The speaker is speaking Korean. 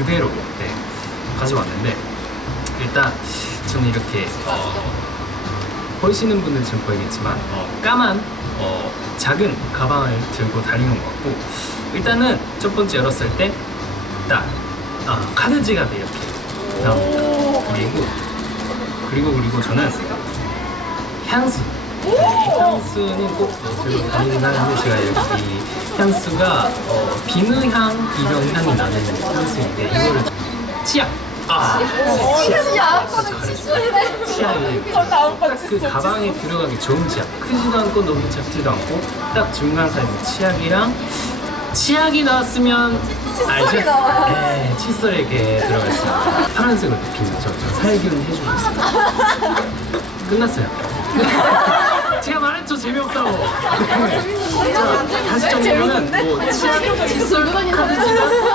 그대로 네, 가져왔는데 일단 저는 이렇게 어, 보시는 분들은 좀 보이겠지만 어, 까만 어, 작은 가방을 들고 다니는 것 같고 일단은 첫 번째 열었을 때딱 아, 카드 지갑이 이렇게 나옵니다. 그리고 그리고 그리고 저는 향수 네, 향수는 꼭 들고 다니긴 하는데 제가 여기 향수가 어, 비누향 이런 향이 나는 향수인데 이거를 좀- 치약 아 치약 치약 치약이 그 가방에 들어가기 좋은 치약 크지도 않고 너무 작지도 않고 딱 중간 사이즈 치약이랑 치약이 나왔으면 알죠? 네, 칫솔에 이렇게 들어가 있습니다. 파란색으로 덮인 저, 저 살균 해주고 있습니다. 끝났어요. 제가 말했죠 재미없다고. 자, 다시 정리하면 뭐 치약, 칫솔, 지갑, 향수인데